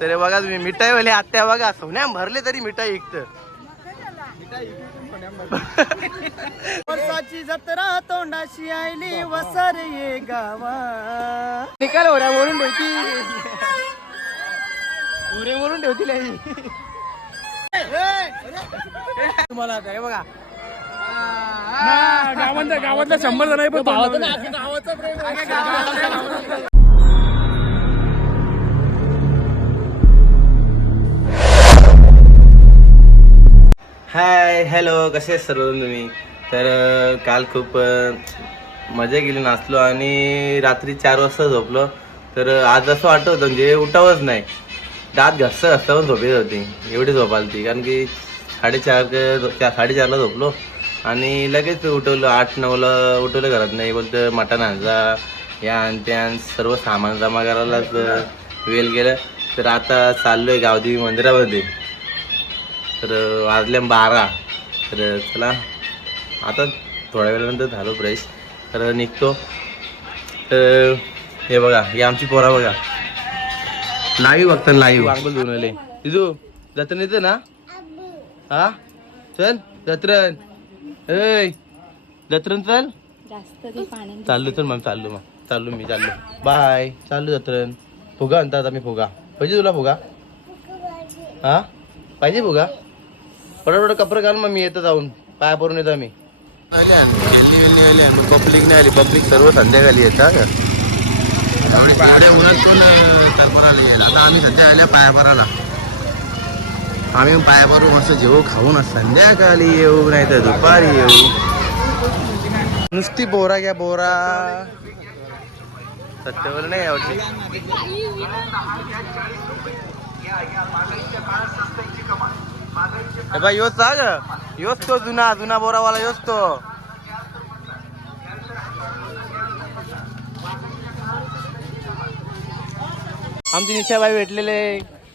तर हे बघा तुम्ही मिठाई वाले आत्या बघा सोन्या भरले तरी मिठाई ऐकत वर्षाची जत्रा तोंडाशी आयली वसर ये गावा. निकाल ओऱ्या म्हणून ठेवती. उरे म्हणून ठेवतील. तुम्हाला आता हे बघा. गावातल्या गावातल्या शंभर जण आहे. पण हाय हॅलो कसे सर्व तुम्ही? तर काल खूप मजा गेली नाचलो आणि रात्री चार वाजता झोपलो. तर आज असं वाटत होतं म्हणजे उठावंच नाही. दात घसं घसं पण झोपेत होती. एवढी झोप ती कारण की साडेचार चार साडेचारला झोपलो. आणि लगेच उठवलं आठ नऊला उठवलं घरात. नाही बोलतं मटण आणजा या आणि त्या सर्व सामान जमा करायलाच वेळ गेलं. तर आता चाललो आहे गावदेवी मंदिरामध्ये. तर वाजल्या बारा. तर चला आता थोड्या वेळानंतर झालो फ्रेश तर निघतो. तर हे बघा ही आमची पोरा बघा. लाईव्ह बघता लाईव्ह वांगल आले तिथू जत्रण येतं ना? हा? चल जत्रण ऐ जत्रण चल. जास्त ती पाणी चाललो चल मग चाललो मग. चाललो मी चाललो. बाय. चाललो जत्रण फुगा आणता आता मी फुगा. पाहिजे तुला फुगा? हा? पाहिजे फुगा? पटापट कपडे घाल मग मी येतो जाऊन. पाया पडून येतो मी पब्लिक नाही आली पब्लिक सर्व संध्याकाळी येतात उन्हात कोण तलपराला येईल? आता आम्ही सध्या आल्या पायापराला आम्ही पायापरून मस्त जेवू खाऊन संध्याकाळी येऊ नाही तर दुपारी येऊ. नुसती बोरा घ्या बोरा. सत्यावर नाही यावरती. हे बाई योच ग योच तो जुना जुना बोरावाला योच तो. आमची निशाबाई भेटलेले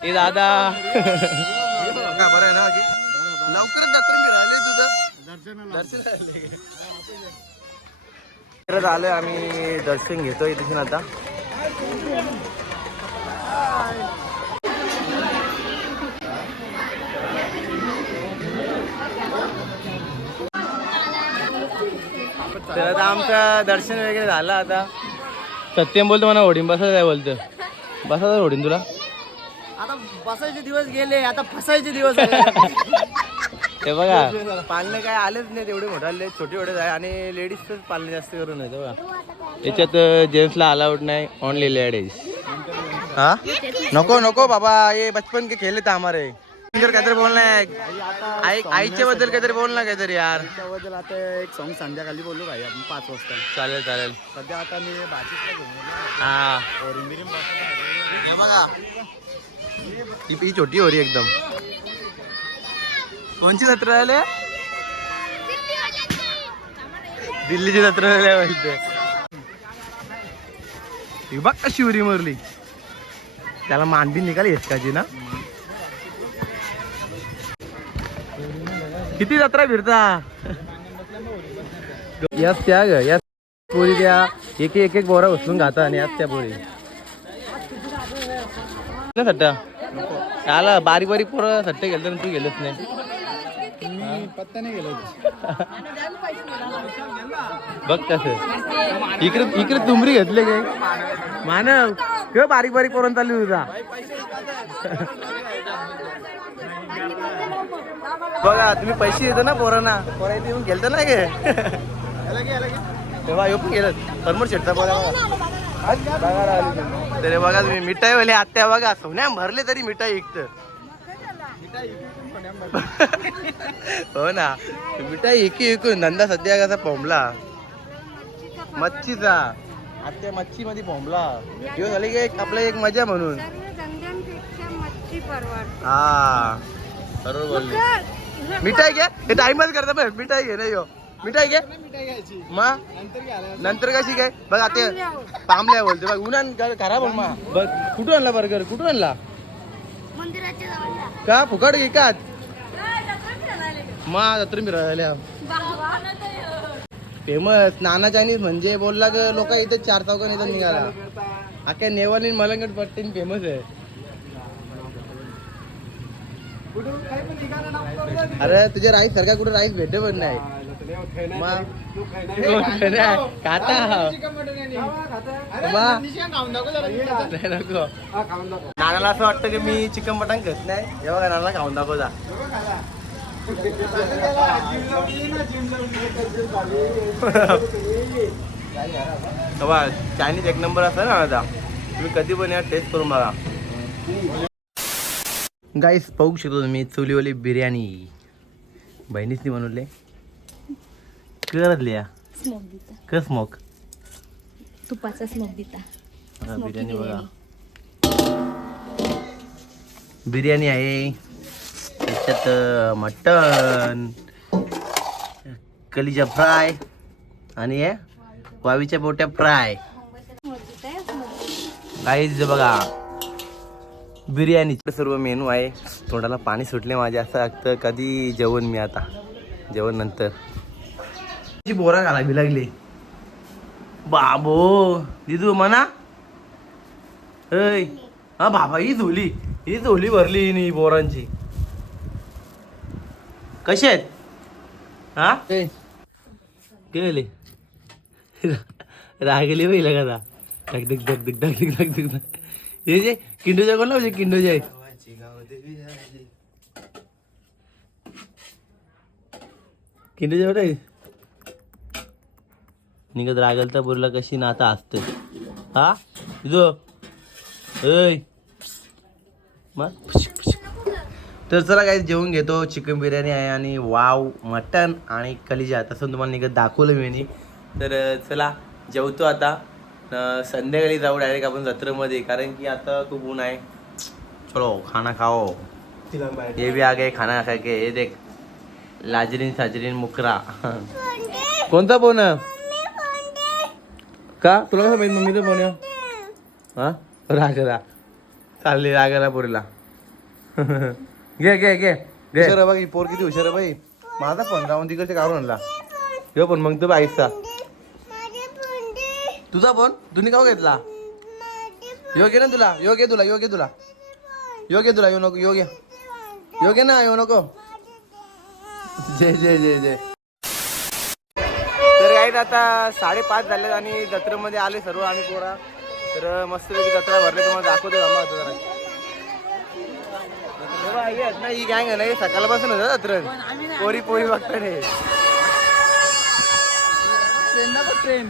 हे दादा. बरं आहे ना बाकी? लवकरच जत्रा मिळाली तुझं. दर्शन आलोय आम्ही दर्शन घेतोय तिथून आता. तर आता आमचं दर्शन वगैरे झालं आता. सत्यम बोलतो मला होडीन बसायचं आहे बोलतो बसायचं होडीन तुला? आता बसायचे दिवस गेले आता फसायचे दिवस आले. ते बघा. पालणे काय आलेच नाही तेवढे मोठाले छोटे छोटे आहे आणि लेडीजच पालणे जास्त करून आहे बघा. याच्यात जेंट्सला अलाउड नाही ओनली लेडीज हा? नको नको बाबा ये बचपन के खेळले तर हमारे इधर काहीतरी बोल आईच्या बद्दल काहीतरी बोल ना काहीतरी यार. त्याबद्दल आता एक सॉंग संध्याकाळी बोलू भाई आपण पाच वाजता. चालेल चालेल. सध्या आता मी भाजीतला घेऊन. हा. हे बघा. ही ही छोटी होरी एकदम. कोणची जत्रा आले दिल्लीची जत्रा झाली बोलते ही बघ कशी उरी मरली. त्याला मानबी निघाली हेचकाची ना? किती जत्रा फिरता? याच त्या ग याच पोरी त्या एक एक एक बोरा उचलून घाता आणि याच त्या पोरी. सट्टा? आला बारीक बारीक पोरं सट्टे गेलं तर तू गेलोच नाही. मी पत्ता नाही गेलो बघ कसं. इकडे इकडे तुमरी घेतले काय मानव किंवा बारीक बारीक पोरण चालली तुझा बघा तुम्ही पैसे देतो ना पोरांना? पोरा इथे येऊन गेलत ना गे तेव्हा येऊ पण गेलं. परमोट शेटचा बघा. तरी बघा तुम्ही मिठाई वाले आत्या बघा. सोन्या भरले तरी मिठाई ऐकत हो ना. मिठाई इकू इकून. धंदा सध्या कसा पोंबला? मच्छीचा. आत्या मच्छी मध्ये पोंबला. दिवस झाले की एक आपलं एक मजा म्हणून. हा. बरोबर बोलली. मिठाई घे. हे टाइमच करता बघ. मिठाई घे नाही हो मिठाई घे. मग नंतर कशी काय बघ आता पामल्या बोलते बघ उन्हान खराब मा. बघ कुठून आणला बर्गर कुठून आणला? का? फुकट घे का? मा जत्र मिळाल्या फेमस. नाना चायनीज म्हणजे बोलला ग लोक इथे चार चौकात इथं निघाला. अख्या नेवानी मलंगट पट्टीन फेमस आहे. अरे तुझ्या राईस सारखा कुठे राईस भेटे पण नाही. नानाला असं वाटतं की मी चिकन मटन खात नाही. हे बघा नानाला खाऊन दाखवता बघा चायनीज एक नंबर असतं ना आता. तुम्ही कधी पण या टेस्ट करून बघा. गाईस पाहू शकतो तुम्ही चुलीवाली बिर्याणी. बहिणीसनी बनवले. कर लिया स्मोक दिता. कर स्मोक तुपाचा स्मोक दिता. बिर्याणी बघा. बिर्याणी. आहे. त्याच्यात मटन कलिजा फ्राय आणि वावीच्या बोट्या फ्राय. काहीच बघा. बिर्याणी सर्व मेनू आहे. तोंडाला पाणी सुटले माझे असं लागतं कधी जेवण मी आता. जेवण नंतर. जी बोरा घाला बी लागली. बाबो दिदू म्हणा हा बाबा ही झोली. ही झोली भरली नी बोरांची. कशी आहेत? हा? गेले रागली पहिला कदा धक धक धक धक धक धक धक. धक धक हे जे किंडोच्या कोण लावचे किंडोच्या किंडोच्या कुठे निघत रागल तर बोरला कशी नाता असते हा? तिथं ऐ. मग? तर चला काही जेवून घेतो. चिकन बिर्याणी आहे आणि वाव मटन आणि कलिजा. तसं तुम्हाला निघत दाखवलं मी. तर चला जेवतो आता. संध्याकाळी जाऊ डायरेक्ट आपण जत्रेमध्ये कारण की आता खूप ऊन आहे. चलो खाना खाओ. ये भी आ गए खाना खा के ये देख. लाजरीन साजरीन मुकरा. कोणता फोन का? तुला कसं माहिती? मम्मीचा फोन हा? रागरा. चालली रागरा पोरीला. घे घे घे. हुशार बघ ही पोर किती हुशार बाई माझा फोन जाऊन तिकडचे काढून आणला. ह्यो पण मग तो बाईकचा तुझा फोन? तुम्ही का घेतला? योग्य ना तुला योग्य तुला योग्य तुला. योग्य तुला येऊ नको योग्य योग्य ना येऊ नको. जय जय जय जय तर काही आता साडेपाच झाले आणि जत्रेमध्ये आले सर्व आणि पोरा. तर मस्तपैकी जत्रा भरले तुम्हाला दाखवतो जमा होतं जरा. ना ही गँग आहे ना ही सकाळपासून होतं जत्रेत पोरी पोरी बघता नाही ट्रेन. ट्रेन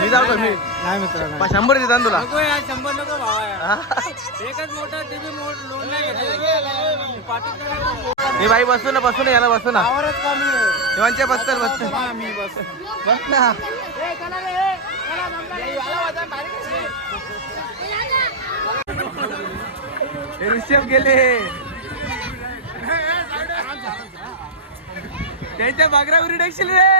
मी जाऊ मी नाही मित्र शंभर देतात ना तुला नको यार शंभर नको भावा यार. एकच मोठा टीव्ही लोन नाही घेतलं मी बाई बसू ना बसू ना याला बसू ना आवारच कमी आहे. बसतात बसतो मी बस बस ना हे ऋषभ गेले त्यांच्या बागरावर रिडक्शन रे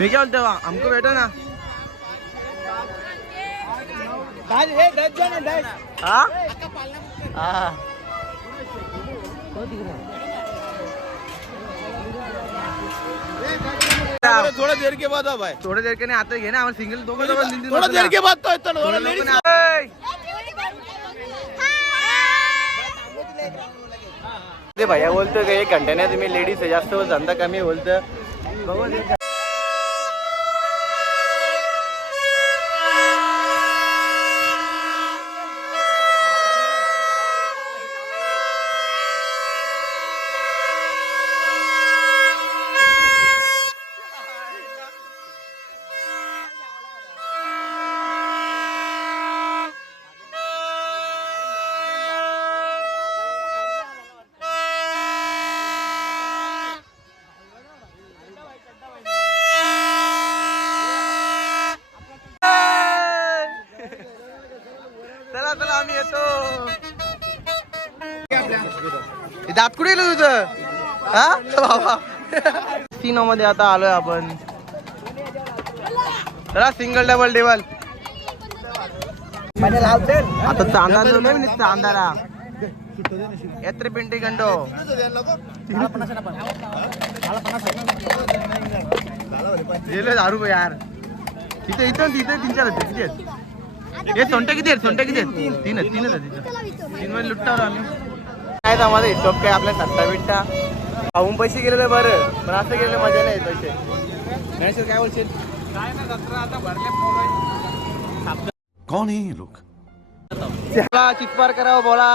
मी क्या बोलते हो हमको बैठो ना हे? आहे. हाँ हाँ. थोड़ा देर के बाद अब थोडं देर के नाही आता घे ना आम्हाला सिंगल दोघं थोड़ा देर. के बाद तो इतना थोड़ा थोडं लेडीज लोकं ना- ऐ! ते भैया बोलतो का एक घंट्याने तुम्ही लेडीज जास्त धंदा कमी बोलतं दात कुठे गेलं तुझं? हा? बाबा. तीनो मध्ये आता आलोय आपण. चला सिंगल डबल टेबल आता चांदा नाही चांदारा. एत्र पिंटी गंडो गेलो दारू यार. तिथे इथं तिथे तीन चार होते किती आहेत? हे सोंटे किती आहेत सोंटे किती आहेत? तीन आहेत तीनच आहेत तिथं. तीन मध्ये लुटतावर आम्ही. काय आम्हाला हिशोब काय आपल्या सत्ता बिट्टा खाऊन पैसे गेलेले बरं पण असं गेलेलं मजा नाही पैसे. गणेश काय बोलशील? काय ना जत्रा आता भरल्या है लोग बोला चितपार करावं बोला.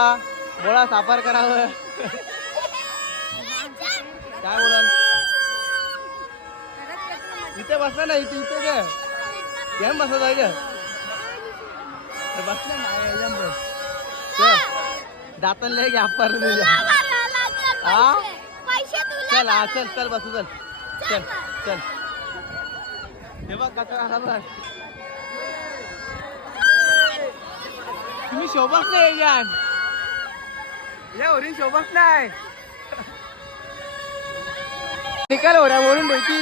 बोला सापार करावं. काय बोलाल? इथे बसला ना इथे इथे काय बसत आहे का बसला ना दातन लय अप्पर हा चल हा चल चल बसू चल. चल चल हे बघ कसा आला बघ. तुम्ही शोभाच नाही यान या होरी शोभाच नाही. निकाल होऱ्या म्हणून ठेवती.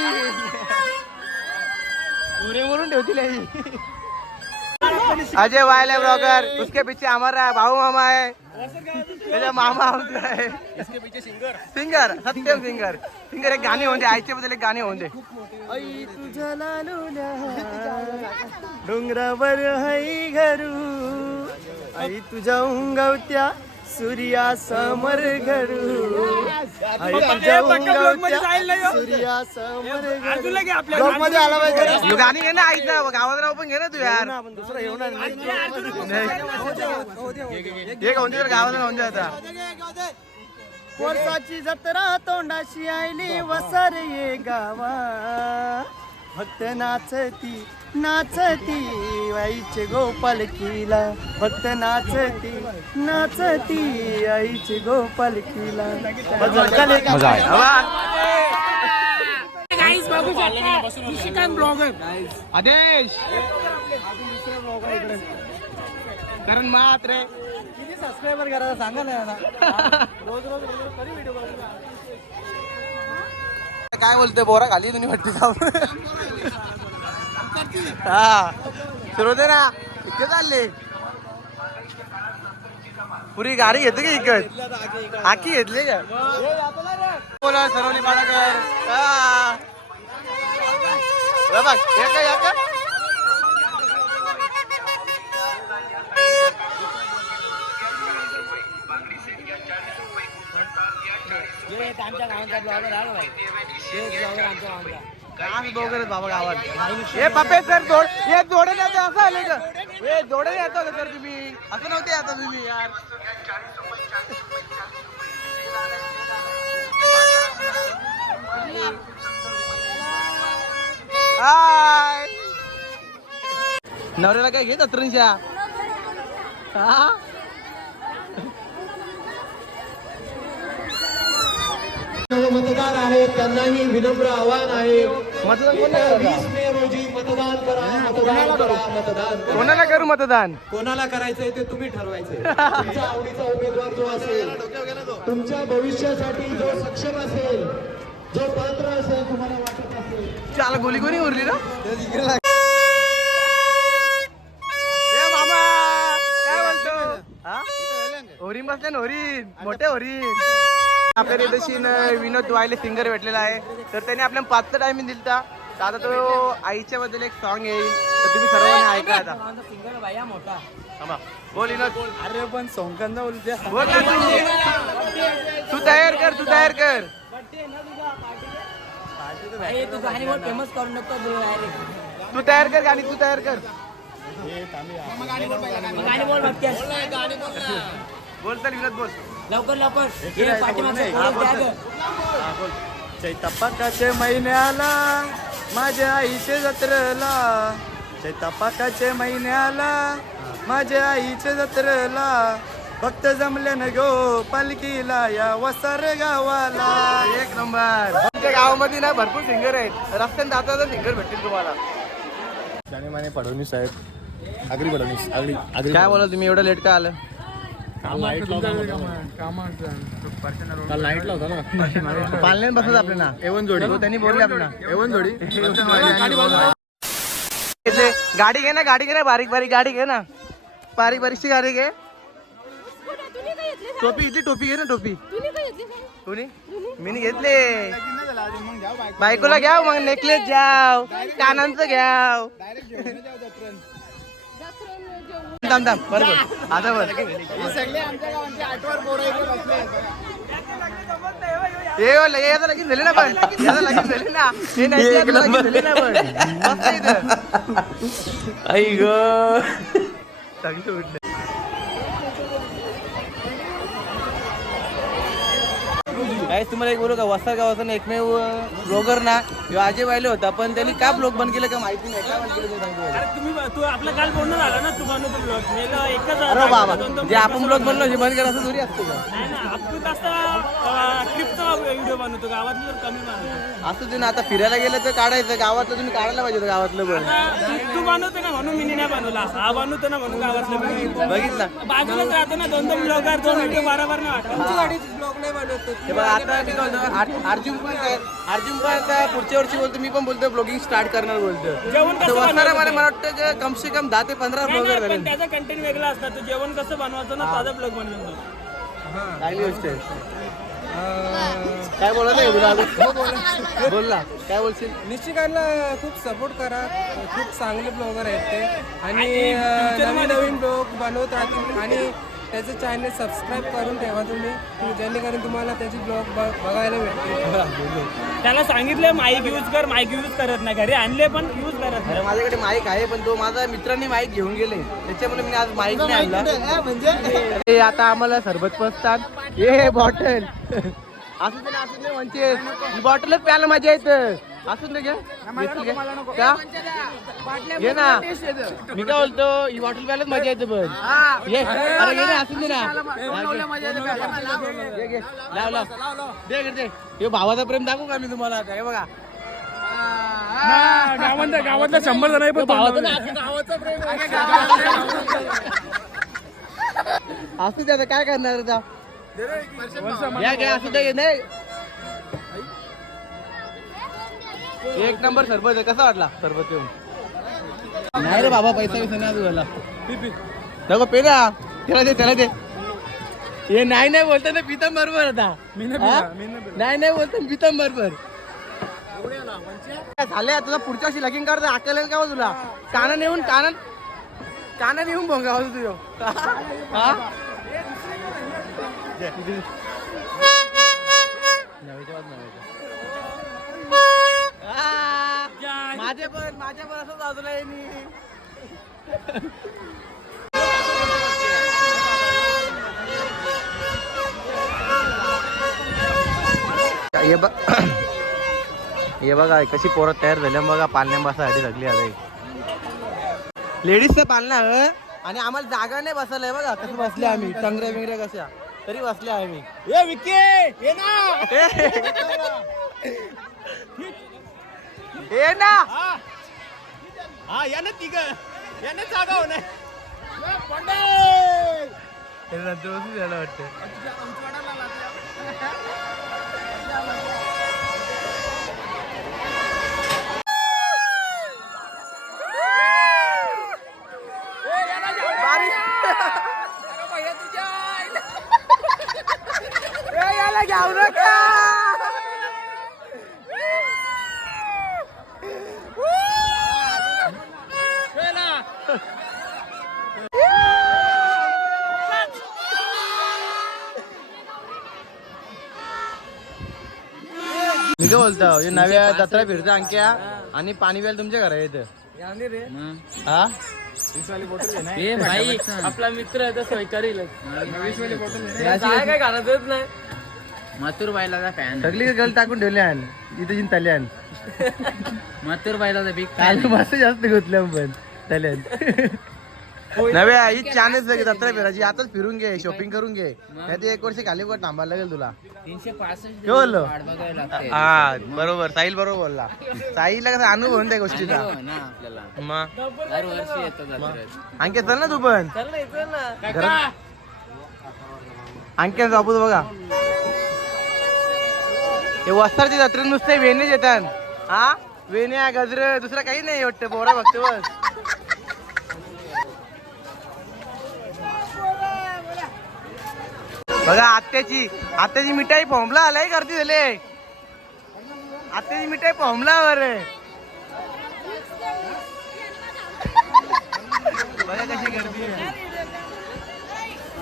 होरे म्हणून ठेवतील. अजय वायले ब्लॉगर उसके पीछे हमारा भाऊ मामा है त्याचा मामा आमचा आहे. सिंगर. सत्यम सिंगर. सिंगर एक गाणे होऊन दे आईच्या बद्दल एक गाणे होऊन दे. आई तुझ्या लालुल्या डोंगरावर हाय घरू. आई तुझ्या उंगवत्या सूर्या समर घरू सूर्या समर घरू मध्ये आला पाहिजे गाणी घे ना आईचं गावात नाव पण घे ना तू यार. आपण दुसरं ना. हे गाऊन गावात दे आता वर्षाची जत्रा तोंडाशी आयली वसर ये गावा. भक्त नाचती नाचती आईचे गोपाल किला. भक्त नाचती नाचती आईचे गोपाल किला. ब्लॉगर आदेश. कारण मात्र. रे किती सबस्क्रायबर करायला सांगा ना आता काय बोलते बोरा खाली तुम्ही वाटते का हा. सुरू दे ना. इकडे चालले. पुरी गाडी घेते का इकड? आखी घेतली का? बोला सरोली पाडाकर बघ हे काय या का बघत बाबा गावात. हे पप्पे सर जोड हे जोडे नाही असं आले का हे जोडे येतो का सर तुम्ही. असं नव्हते आता तुम्ही यार. हाय. नवऱ्याला काय घेत अत्रणशा हा? मतदार आहेत त्यांनाही विनम्र आव्हान आहे. वीस मे रोजी मतदान करा मतदान करा मतदान कोणाला करू मतदान? कोणाला करायचंय ते तुम्ही ठरवायचंय. तुमच्या आवडीचा उमेदवार जो असेल तुमच्या भविष्यासाठी जो सक्षम असेल जो पात्र असेल तुम्हाला वाटत असेल. चाल गोली कोणी उरली ना ए मामा काय बोलतो? हा? होरीन बसल्या ना होरीन. मोठे होरीन. आपल्या रेदशी विनोद वायले सिंगर भेटलेला आहे. तर त्याने आपल्याला पाचचा टायमिंग दिलता. तर आता तो आईच्या बद्दल एक सॉन्ग येईल. तर तुम्ही सर्वांनी ऐका आता. थांबा. बोल विनोद. अरे पण सोंकांना बोलते बोल ना तू. तू तयार कर तू तयार कर. तू तयार कर गाणी तू तयार कर. बोल तर विनोद बोल. लवकर लवकर. हे पाठीमागचं पोरं द्या गं. चैतपाकाच्या महिन्याला माझ्या आईचे जत्रेला. चैतपाकाच्या महिन्याला माझ्या आईचे जत्रेला. भक्त जमले न गो पालखीला या वसर गावाला. एक नंबर. आमच्या गावामध्ये ना भरपूर सिंगर आहेत. रस्त्याने जाता सिंगर भेटतील तुम्हाला. जाने माने फडणवीस साहेब. आगरी फडणवीस. आगरी आगरी काय बोला तुम्ही? एवढं लेट का आलं? पालण्यात बसत आपल्याला एवन जोडी. त्यांनी बोलले आपल्याला एवन जोडी. गाडी घे ना गाडी घे ना बारीक बारीक गाडी घे ना. बारीक बारीकची गाडी घे. टोपी इथे टोपी घे ना टोपी. कोणी? मी घेतले. बायकोला घ्याव मग नेकलेस घ्याव. कानांचं घ्याव. थांब थांब बरोबर आता बर. हे आता लगीन झाले ना पण. लगीन झाले ना. हे नाही ते लगीन झाले ना पण. मस्त आहे इथं. आई ग. चांगलं उठलं काय तुम्हाला एक बोलू का वस्ता गावाचा एकमेव ब्लॉगर ना ह्यो अजय वाहिले होता पण त्यांनी का ब्लॉग बंद केलं का माहिती नाही. का बंद केलं ते सांगतो मला. अरे तुम्ही तू आपलं काल बोलणं झालं ना तू बनवतो ब्लॉग एकच अरे बाबा दोन- दोन जे आपण ब्लॉग बनलो हे बंद करायचं थोडी असतो का? नाही ना आपण जास्त ट्रिपचा व्हिडिओ बनवतो गावातली तर कमी बनवतो. असं ते ना आता फिरायला गेलं तर काढायचं गावातलं तुम्ही काढायला पाहिजे होतं गावातलं पण. आता तू बनवतो ना म्हणून मी नाही बनवला हा बनवतो ना म्हणून गावातलं मी बघितलं. बाजूलाच राहतो ना दोन दोन ब्लॉगर दोन व्हिडिओ बरोबर नाही वाटत. तुमची गाडीच ब्लॉग नाही बनवतो हे बघा आता आर- अर्जुन पण अर्जुन पण आता पुढच्या वर्षी बोलतो मी पण बोलतो ब्लॉगिंग स्टार्ट करणार बोलतो वसणारा मला ते? मला वाटतं की कम से कम दहा ते पंधरा ब्लॉगर झाले पण त्याचा कंटेंट वेगळा असतात तू जेवण कसं बनवायचं ना ताजा ब्लॉग बनवतो चांगली गोष्ट आहे. काय बोलत आहे तुला अजून? बोल. ना. काय बोलशील? निश्चिकांना खूप सपोर्ट करा. खूप चांगले ब्लॉगर आहेत ते. आणि नवीन नवीन ब्लॉग बनवत राहतील. आणि त्याचं चॅनल सबस्क्राईब करून ठेवा तुम्ही. तुम्ही जेणेकरून तुम्हाला त्याची ब्लॉग बघायला भेटतील. त्याला सांगितलं माईक यूज कर माईक यूज करत नाही. घरी आणले पण यूज करत नाही. माझ्याकडे माईक आहे पण तो माझा मित्रांनी माईक घेऊन गेले. त्याच्यामुळे मी आज माईक नाही आणला. म्हणजे? हे आता आम्हाला सरबत पसतात ये बॉटल असू असू दे म्हणजे ही बॉटलच प्यायला मजा येत. असू दे घेतली? का? घे. ना. मी काय बोलतो ही बॉटल प्यायलाच मजा येते पण ये. अरे घे ना असू दे ना. घे, घे. लाव लाव दे हे भावाचा प्रेम दाखवू का मी तुम्हाला आता? हे बघा. गावातल्या गावातल्या शंभर जण पण असू दे आता काय करणार आता? या घ्या असू दे नाही. एक नंबर सरबत आहे. कसा वाटला? सरबत येऊन. नाही रे बाबा पैसा बिसा नाही तुझ्याला नको पे ना. त्याला दे त्याला दे. हे नाही नाही बोलतो ना पितम बरोबर आता. हा? नाही नाही बोलतो पितम बरोबर. काय झाले तुझा पुढच्या वर्षी लगीन करता अकल का हो तुला? काना नेऊन काना काना नेऊन भोंगा तुझ्यो. हा? आ, माझे पण माझ्या पण असं बाजूला आहे मी. हे बघ हे बघा कशी पोरं तयार झाल्या बघा पालण्या बसासाठी सगळी आता लेडीजचं पालना हं? आणि आम्हाला जागा नाही बसायला बघा कसं बसले आम्ही. टंगरे बिंगरे कशा. तरी बसले आम्ही. ये विके! ये ना! ये ना हा या ना तिघ या ना जागा होणार झालं वाटतं. याला घ्याव नका. मी काय बोलतो हे नव्या जत्रा फिरतो अंक्या. आणि पाणी प्यायला तुमच्या घरा येतं. हा? भाई आपला मित्र आहे तर सोय करेल. काय घालतच नाही? मथुर बायलाचा फॅन सगळी गल टाकून ठेवले आण इथे जिन तल्यान मथुर बायलाचा बिग काल मस्त जास्त गुतल्या पण तल्यान नव्या ही चॅनल जत्रा फिरायची. आताच फिरून घे शॉपिंग करून घे. नाही ते एक वर्ष खाली वर थांबायला लागेल तुला. तीनशे पासष्ट काय बोललो. वाट बघायला लागते. हा बरोबर. साहिल बरोबर बोलला. साहिलला कसा अनुभव त्या गोष्टीचा. हो अंके चल ना तू पण. आणखी बापूस बघा. हे वस्तारच्या जत्रेत नुसते वेणेच येतात हा? वेण्या गजर दुसरं काही नाही वाटतं. पोरा बघते बस. बघा आत्याची आत्याची मिठाई फॉर्मला आलाय करते झाले. आत्याची मिठाई फॉर्मला वर. बघा कशी गर्दी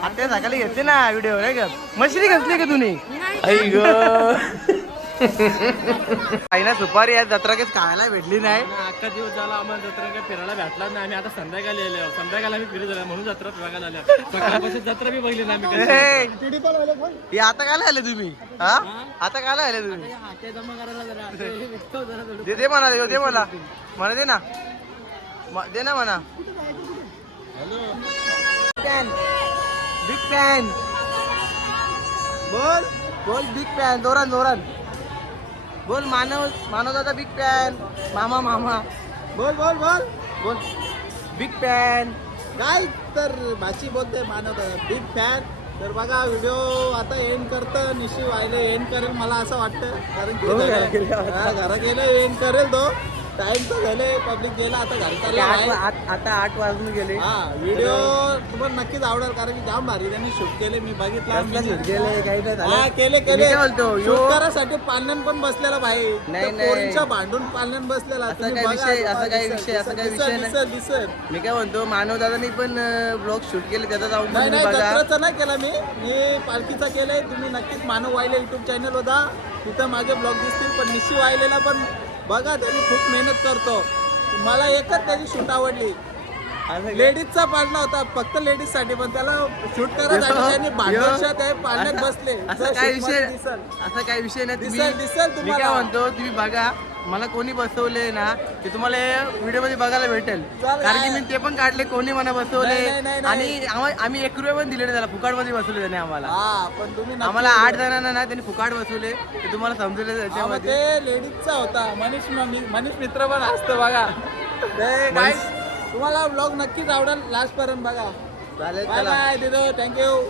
आत्या सकाळी घेतली ना व्हिडिओ नाही का? मशरी घेतली का तुम्ही आई ग. काही ना सुपारी आज जत्रा काही खायला भेटली नाही. अख्खा दिवस झाला आम्हाला जत्रा काय फिरायला भेटला नाही. आम्ही आता संध्याकाळी आलो. संध्याकाळी आम्ही फिरत झाला म्हणून जत्रा बघायला आल्या सकाळपासून जत्रा बी बघली ना आम्ही हे आता काय आले तुम्ही? हा? आता काय आले तुम्ही? जमा करायला. दे दे म्हणा दे दे मला. म्हणा दे ना. दे ना म्हणा बिग पॅन बोल बोल बिग पॅन जोरान जोरान बोल मानव मानव दादा बिग पॅन मामा मामा. बोल बोल बोल. बोल. बिग पॅन काय तर भाची बोलते मानव बिग फॅन तर बघा व्हिडिओ आता एंड करतं. निश्चित व्हायला एंड करेल मला असं वाटतं. कारण. हा, घरा गेलं एंड करेल तो. टाइम तर झाले पब्लिक गेला आता घरचा आठ आता आठ वाजून गेले. हा व्हिडिओ तुम्हाला नक्कीच आवडेल कारण की जाम भारी त्यांनी शूट केले मी बघितला कसला मी- shoot केलंय, काही नाही झालं. हा केले मी केले. काय बोलतो, शूट यो- करायसाठी पालण्यान पण बसलेला भाई. नाही, त्या नाही. पोरींच्या भांडून पालण्यान बसलेला. असं तुम्ही काही बघा, विषय- असं काही दिसेल, विषय- असं काही दिसेल, विषय नाही. दिसेल मी काय म्हणतो मानव दादानी पण ब्लॉग शूट केले त्याचा जाऊन नाही तुम्ही नाही बघा. जत्राचा नाही केला मी. मी पालखीचा केलाय. तुम्ही नक्कीच मानव वाहिले युट्यूब चॅनल होता. तिथं माझे ब्लॉग दिसतील पण निशी वाहिलेला पण बघा त्यांनी खूप मेहनत करतो. मला एकच त्याची शूट आवडली. लेडीजचा पाळणा होता फक्त लेडीजसाठी पण त्याला शूट पाळण्यात बसले. असं काय विषय दिसल. असं काय विषय नाही तुम्ही दिसेल तुम्हाला काय म्हणतो तुम्ही बघा मला कोणी बसवले ना ते तुम्हाला व्हिडिओमध्ये बघायला भेटेल. कारण की मी ते पण काढले कोणी मला बसवले. आणि आम्हा- एक रुपये पण दिले त्याला फुकाटमध्ये बसवले त्याने आम्हाला. पण तुम्ही नक्की आम्हाला आठ जणांना ना त्यांनी फुकाट बसवले ते तुम्हाला समजले त्याच्यामध्ये. लेडीजचा होता मनीष मनी- मनीष मित्र पण असतो बघा. तुम्हाला ब्लॉग नक्कीच आवडेल लास्ट पर्यंत बघा. चालेल थँक्यू